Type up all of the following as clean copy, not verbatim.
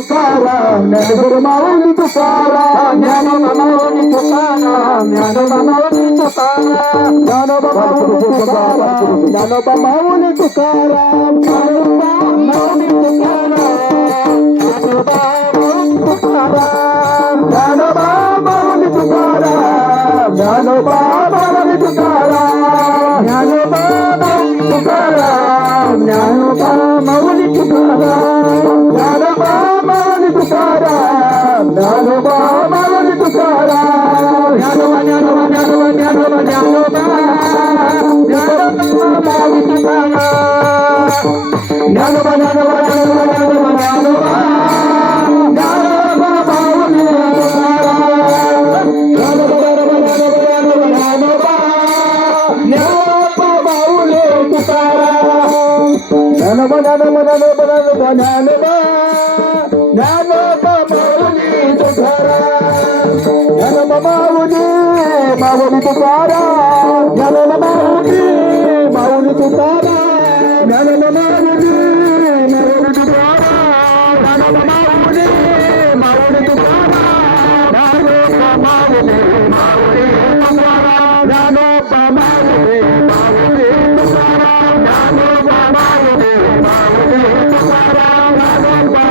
तुकाराम ज्ञानोबा माऊली तुकाराम ज्ञानोबा माऊली तुकाराम ज्ञानोबा माऊली तुकाराम ज्ञानोबा माऊली तुकाराम ज्ञानोबा माऊली तुकाराम ज्ञानोबा माऊली तुकाराम ज्ञानोबा माऊली तुकाराम ज्ञानोबा माऊली तुकाराम ज्ञानोबा माऊली तुकाराम ज्ञानोबा माऊली तुकाराम ज्ञानोबा माऊली तुकाराम ज्ञानोबा माऊली तुकाराम ज्ञानोबा ज्ञानोबा ज्ञानोबा ज्ञानोबा ज्ञानोबा ज्ञानोबा माऊली तुकाराम ज्ञानोबा ज्ञानोबा ज्ञानोबा ज्ञानोबा ज्ञानोबा माऊली तुकाराम ज्ञानोबा माऊली माऊली तुकाराम ज्ञानोबा माऊली माऊली तुकाराम ज्ञानोबा माऊली माऊली तुकाराम ज्ञानोबा माऊली माऊली तुकाराम ज्ञानोबा माऊली माऊली तुकाराम ज्ञानोबा माऊली माऊली तुकाराम ज्ञानोबा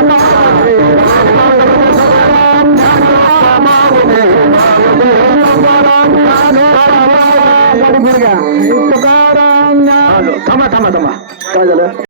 माऊली तुकाराम थांबा थांबा थांबा काय झालं